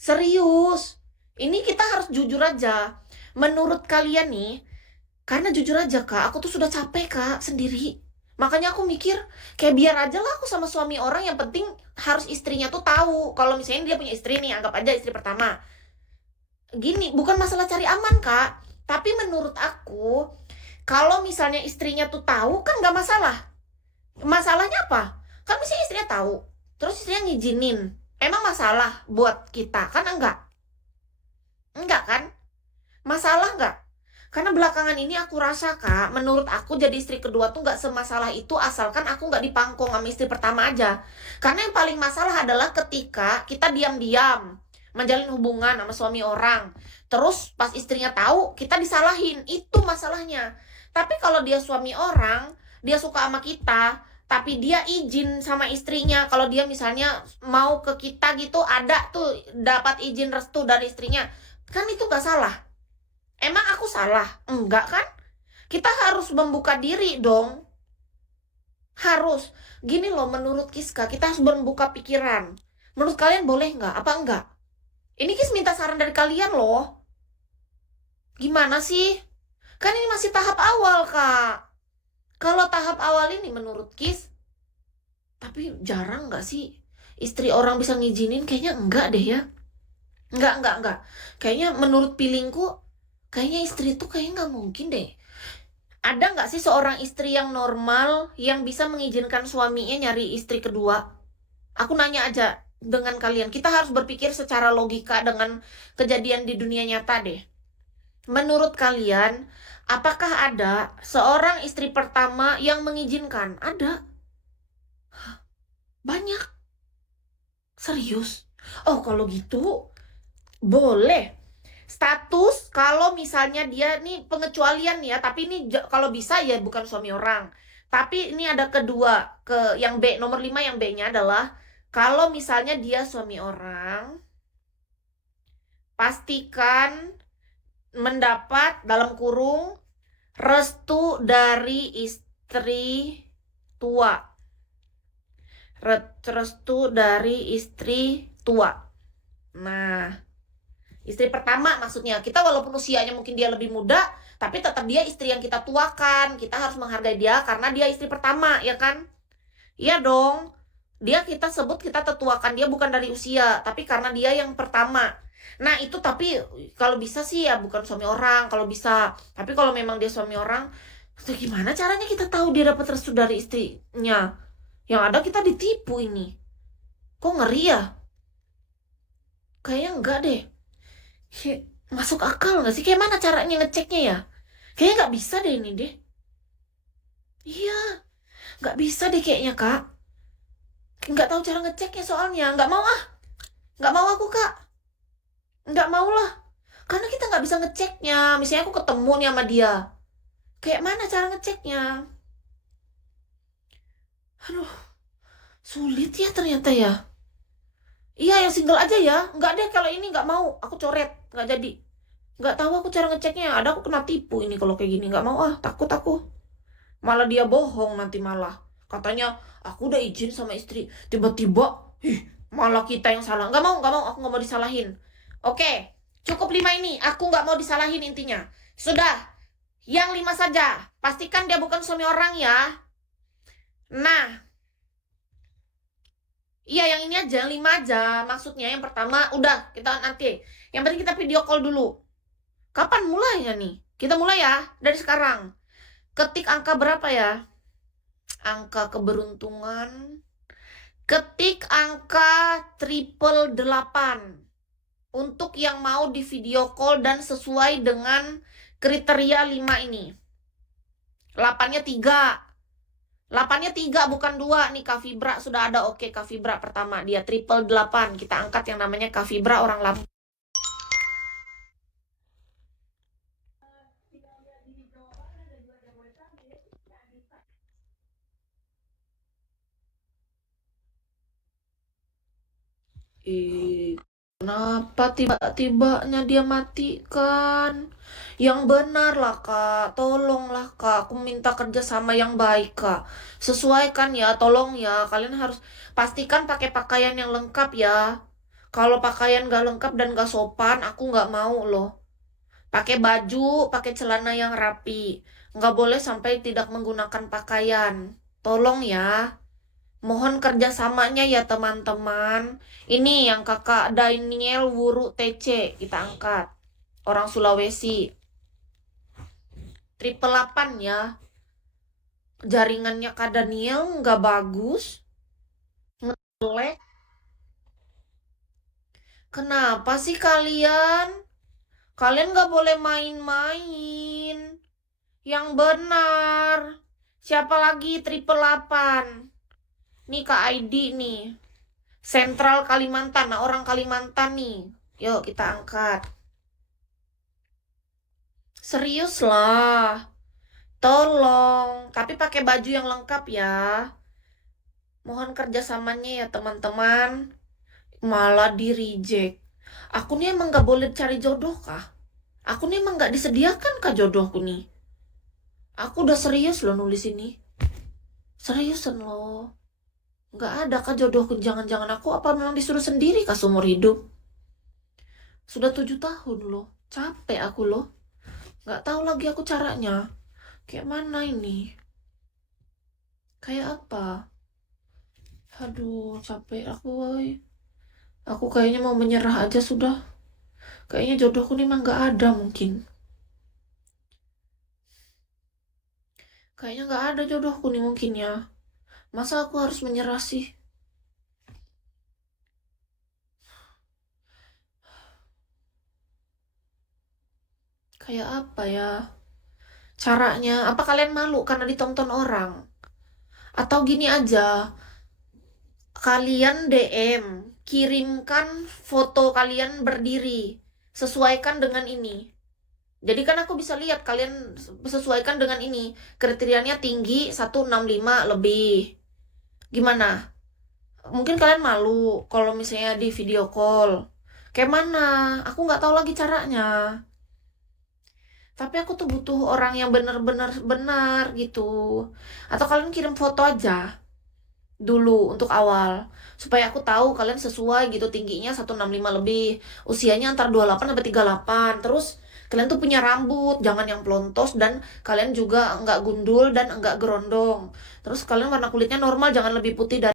Serius. Ini kita harus jujur aja. Menurut kalian nih, karena jujur aja kak, aku tuh sudah capek kak sendiri. Makanya aku mikir, kayak biar aja lah aku sama suami orang, yang penting harus istrinya tuh tahu. Kalau misalnya dia punya istri nih, anggap aja istri pertama. Gini, bukan masalah cari aman kak. Tapi menurut aku, kalau misalnya istrinya tuh tahu, kan nggak masalah. Masalahnya apa? Kan misalnya istrinya tahu, terus istrinya ngizinin. Emang masalah buat kita? Kan enggak. Enggak kan? Masalah nggak? Karena belakangan ini aku rasa kak, menurut aku jadi istri kedua tuh nggak semasalah itu, asalkan aku nggak dipangkong sama istri pertama aja. Karena yang paling masalah adalah ketika kita diam-diam menjalin hubungan sama suami orang, terus pas istrinya tahu kita disalahin, itu masalahnya. Tapi kalau dia suami orang, dia suka sama kita, tapi dia izin sama istrinya, kalau dia misalnya mau ke kita gitu, ada tuh dapat izin restu dari istrinya, kan itu nggak salah. Emang aku salah? Enggak kan? Kita harus membuka diri dong. Harus. Gini loh, menurut Kiska, kita harus membuka pikiran. Menurut kalian boleh nggak? Apa enggak? Ini Kis minta saran dari kalian loh. Gimana sih? Kan ini masih tahap awal, Kak. Kalau tahap awal ini menurut Kis, tapi jarang nggak sih istri orang bisa ngizinin? Kayaknya enggak deh ya. Enggak. Kayaknya menurut pilingku, kayaknya istri tuh kayaknya nggak mungkin deh. Ada nggak sih seorang istri yang normal yang bisa mengizinkan suaminya nyari istri kedua? Aku nanya aja dengan kalian. Kita harus berpikir secara logika dengan kejadian di dunia nyata deh. Menurut kalian, apakah ada seorang istri pertama yang mengizinkan? Ada. Banyak. Serius. Oh, kalau gitu boleh. Status kalau misalnya dia nih pengecualian ya, tapi ini kalau bisa ya bukan suami orang. Tapi ini ada kedua, ke yang B, nomor 5 yang B-nya adalah kalau misalnya dia suami orang, pastikan mendapat dalam kurung restu dari istri tua. Restu dari istri tua. Nah, istri pertama maksudnya. Kita walaupun usianya mungkin dia lebih muda, tapi tetap dia istri yang kita tuakan. Kita harus menghargai dia karena dia istri pertama, ya kan? Iya dong. Dia kita sebut, kita tetuakan dia bukan dari usia, tapi karena dia yang pertama. Nah, itu tapi kalau bisa sih ya bukan suami orang, kalau bisa. Tapi kalau memang dia suami orang, itu gimana caranya kita tahu dia dapat restu dari istrinya? Yang ada kita ditipu ini. Kok ngeri ya? Kayaknya enggak deh. Kayak masuk akal nggak sih? Kayak mana caranya ngeceknya ya? Kayaknya nggak bisa deh ini deh. Iya, nggak bisa deh kayaknya kak. Nggak tahu cara ngeceknya soalnya. Nggak mau ah, nggak mau aku kak. Nggak mau lah. Karena kita nggak bisa ngeceknya. Misalnya aku ketemu nih sama dia. Kayak mana cara ngeceknya? Aduh, sulit ya ternyata ya. Iya, yang single aja ya. Nggak deh kalau ini nggak mau. Aku coret, nggak jadi. Nggak tahu aku cara ngeceknya. Ada aku kena tipu ini kalau kayak gini. Nggak mau ah, takut aku. Malah dia bohong nanti malah. Katanya, aku udah izin sama istri. Tiba-tiba, ih, malah kita yang salah. Nggak mau. Aku nggak mau disalahin. Oke, cukup 5 ini. Aku nggak mau disalahin intinya. Sudah, yang 5 saja. Pastikan dia bukan suami orang ya. Nah, iya yang ini aja, yang 5 aja. Maksudnya yang pertama, udah, kita nanti. Yang penting kita video call dulu. Kapan mulainya nih? Kita mulai ya, dari sekarang. Ketik angka berapa ya? Angka keberuntungan. Ketik angka triple 8 untuk yang mau di video call dan sesuai dengan kriteria 5 ini. 8-nya 3. 8-nya 3 bukan 2 nih. Kak Fibra sudah ada. Oke, Kak Fibra pertama. Dia triple 8. Kita angkat yang namanya Kak Fibra, orang Lampung. Kenapa tiba-tibanya dia matikan? Yang benar lah kak, tolonglah kak, aku minta kerja sama yang baik kak. Sesuaikan ya, tolong ya, kalian harus pastikan pakai pakaian yang lengkap ya. Kalau pakaian gak lengkap dan gak sopan, aku gak mau loh. Pakai baju, pakai celana yang rapi. Nggak boleh sampai tidak menggunakan pakaian. Tolong ya. Mohon kerjasamanya ya teman-teman. Ini yang kakak Daniel Wuru TC kita angkat. Orang Sulawesi. 888 ya. Jaringannya Kak Daniel nggak bagus. Ngelek. Kenapa sih kalian? Kalian nggak boleh main-main. Yang benar. Siapa lagi 888? Nih Kak ID nih. Sentral Kalimantan. Nah, orang Kalimantan nih. Yuk kita angkat. Serius lah. Tolong. Tapi pakai baju yang lengkap ya. Mohon kerjasamanya ya teman-teman. Malah di reject. Aku nih emang gak boleh cari jodoh kah? Aku nih emang gak disediakan kah jodohku nih? Aku udah serius loh nulis ini. Seriusan loh. Gak ada kah jodohku? Jangan-jangan aku apa memang disuruh sendiri kah seumur hidup? Sudah 7 tahun loh. Capek aku loh. Gak tahu lagi aku caranya. Kayak mana ini? Kayak apa? Aduh, capek aku, woy. Aku kayaknya mau menyerah aja sudah. Kayaknya jodohku nih emang gak ada mungkin. Kayaknya gak ada jodohku nih mungkin ya. Masa aku harus menyerah sih? Kayak apa ya? Caranya, apa kalian malu karena ditonton orang? Atau gini aja, kalian DM, kirimkan foto kalian berdiri, sesuaikan dengan ini. Jadi kan aku bisa lihat kalian sesuaikan dengan ini. Kriterianya tinggi 165 lebih. Gimana? Mungkin kalian malu kalau misalnya di video call. Kayak mana? Aku nggak tahu lagi caranya. Tapi aku tuh butuh orang yang benar-benar benar gitu. Atau kalian kirim foto aja dulu untuk awal. Supaya aku tahu kalian sesuai gitu tingginya 165 lebih. Usianya antar 28 sampai 38. Terus kalian tuh punya rambut, jangan yang pelontos dan kalian juga nggak gundul dan nggak gerondong. Terus kalian warna kulitnya normal, jangan lebih putih dari